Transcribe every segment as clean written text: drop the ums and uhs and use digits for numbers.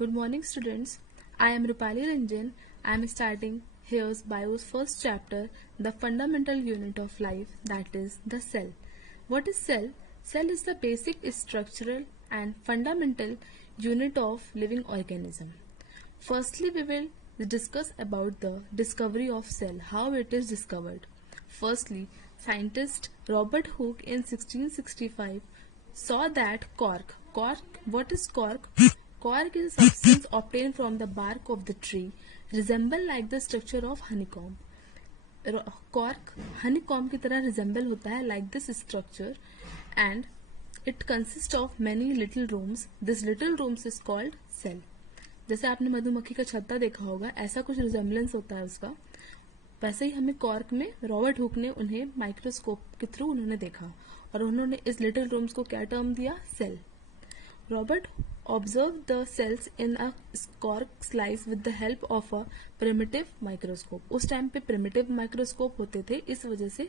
Good morning, students. I am Rupali Ranjan. I am starting here's Bio's first chapter, the fundamental unit of life, that is the cell. What is cell? Cell is the basic structural and fundamental unit of living organism. Firstly, we will discuss about the discovery of cell, how it is discovered. Firstly, scientist Robert Hooke in 1665 saw that what is cork? Cork is a substance obtained from the bark of the tree, resemble like the structure of honeycomb. Cork honeycomb की तरह resemble होता है like this structure and it consists of many little rooms. This little rooms is called cell. जैसे आपने मधुमक्खी का छत्ता देखा होगा, ऐसा कुछ रिजेम्बलेंस होता है उसका. वैसे ही हमें कॉर्क में रॉबर्ट हुक ने उन्हें माइक्रोस्कोप के थ्रू उन्होंने देखा और उन्होंने इस लिटिल रूम्स को क्या टर्म दिया? Cell. Robert observed the cells in a cork slice with the help of a primitive microscope. उस टाइम पे primitive microscope होते थे, इस वजह से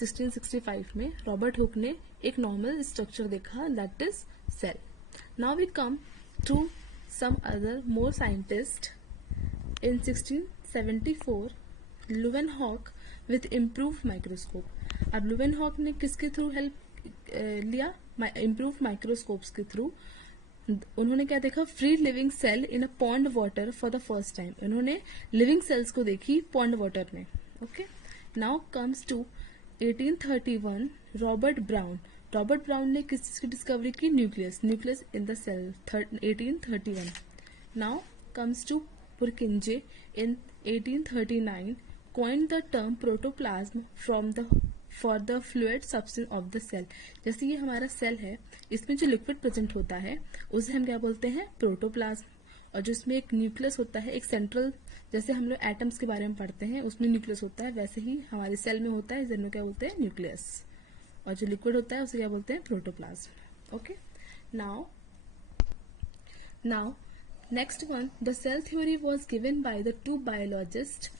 1665 में रॉबर्ट हुक ने एक नॉर्मल स्ट्रक्चर देखा, that is cell. Now we come to some other more scientists. In 1674 Leeuwenhoek with improved microscope. अब Leeuwenhoek ने किसके थ्रू हेल्प लिया? improved microscopes के थ्रू. उन्होंने क्या देखा? Free living cell in a pond water for the first time. उन्होंने लिविंग सेल्स को देखी पॉन्ड वाटर में. Okay, now comes to 1831 Robert Brown ने किस चीज की डिस्कवरी की? Nucleus in the cell 1831. Now comes to Purkinje in 1839 coined the term protoplasm for the fluid substance of the cell. जैसे ये हमारा सेल है, इसमें जो लिक्विड प्रेजेंट होता है उसे हम क्या बोलते हैं? प्रोटोप्लाज्म. और जो इसमें एक न्यूक्लियस होता है, एक सेंट्रल, जैसे हम लोग एटम्स के बारे में पढ़ते हैं उसमें न्यूक्लियस होता है, वैसे ही हमारे सेल में होता है, जिसमें क्या बोलते हैं? न्यूक्लियस. और जो लिक्विड होता है उसे क्या बोलते हैं? Protoplasm. Okay, now next one, the cell theory was given by the two biologist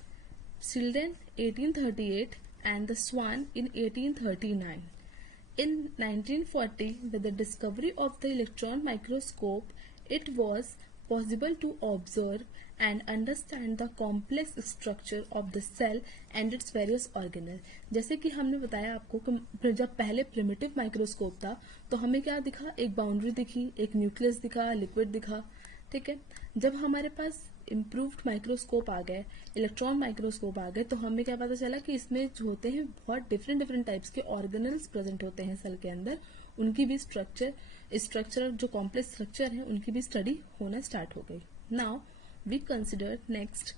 Schilden 1838 and the Swan in 1839. In 1940, with the discovery of the electron microscope, it was possible to observe and understand the complex structure of the cell and its various organelles. जैसे कि हमने बताया आपको कि जब पहले primitive microscope था तो हमें क्या दिखा? एक बाउंड्री दिखी, एक न्यूक्लियस दिखा, लिक्विड दिखा. ठीक है, जब हमारे पास इम्प्रूव्ड माइक्रोस्कोप आ गए, इलेक्ट्रॉन माइक्रोस्कोप आ गए, तो हमें क्या पता चला कि इसमें जो होते हैं बहुत डिफरेंट टाइप्स के ऑर्गेनल्स प्रेजेंट होते हैं सेल के अंदर. उनकी भी स्ट्रक्चर जो कॉम्प्लेक्स स्ट्रक्चर है उनकी भी स्टडी होना स्टार्ट हो गई. Now we consider next,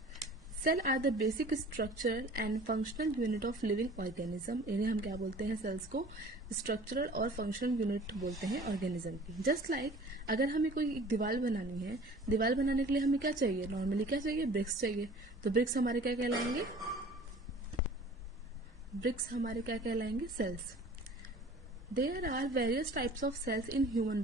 cell are the basic structural and functional unit of living organism. इन्हें हम क्या बोलते हैं? सेल्स को स्ट्रक्चरल और फंक्शनल यूनिट बोलते हैं ऑर्गेनिज्म की. जस्ट लाइक अगर हमें कोई एक दीवार बनानी है, दीवार बनाने के लिए हमें क्या चाहिए? नॉर्मली क्या चाहिए? ब्रिक्स चाहिए. तो ब्रिक्स हमारे क्या कहलाएंगे? Cells. There are various types of cells in human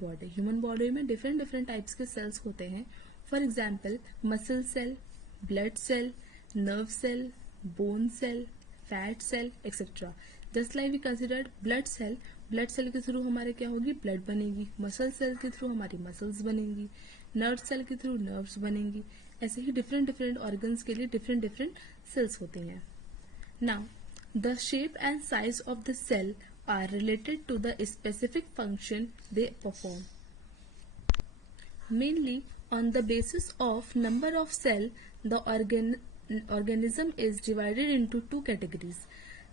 body में डिफरेंट टाइप्स के सेल्स होते हैं. For example, muscle cell, blood cell, nerve cell, bone cell, fat cell etcetera. Just like we considered blood cell के through हमारे क्या होगी? Blood बनेगी. Muscle cell के थ्रू हमारी मसल्स बनेंगी. नर्व सेल के थ्रू नर्व्स बनेंगी. ऐसे ही डिफरेंट ऑर्गन्स के लिए डिफरेंट सेल्स होती हैं. Now the shape and size of the cell are related to the specific function they perform. Mainly on the basis of number of cell, the organism is divided into two categories.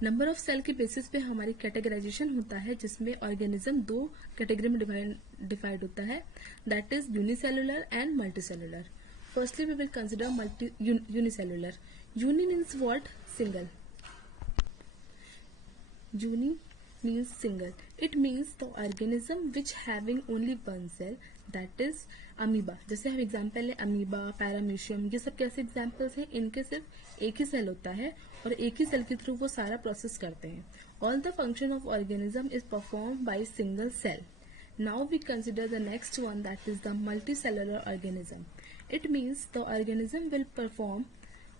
Number of cell के basis पे हमारी categorisation होता है, जिसमें organism दो category में divide होता है, that is unicellular and multicellular. Firstly we will consider unicellular. Uni means what? Single. Uni means single. It means the organism which having only one cell, that is amoeba. जैसे हम example है amoeba, paramecium, ये सब कैसे examples हैं? इनके सिर्फ एक ही सेल होता है और एक ही सेल के थ्रू वो सारा प्रोसेस करते हैं. All the function of organism is perform by single cell. Now we consider the next one, that is the multicellular organism. It means the organism will perform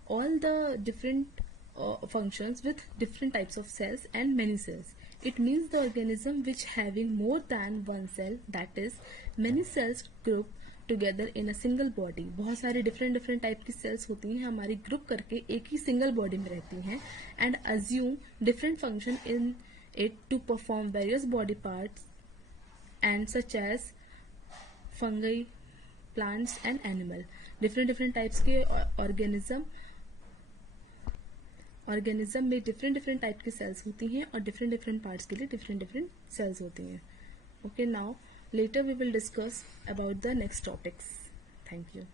all the different functions with different types of cells and many cells. It means the organism which having more than one cell, that is many cells group together in a single body. बहुत सारी different type की cells होती हैं, हमारी group करके एक ही single body में रहती हैं, and assume different function in it to perform various body parts and such as fungi, plants and animal. Different types के ऑर्गेनिज्म में डिफरेंट टाइप की सेल्स होती हैं और डिफरेंट पार्ट्स के लिए डिफरेंट सेल्स होती हैं। Okay, now later we will discuss about the next topics. Thank you.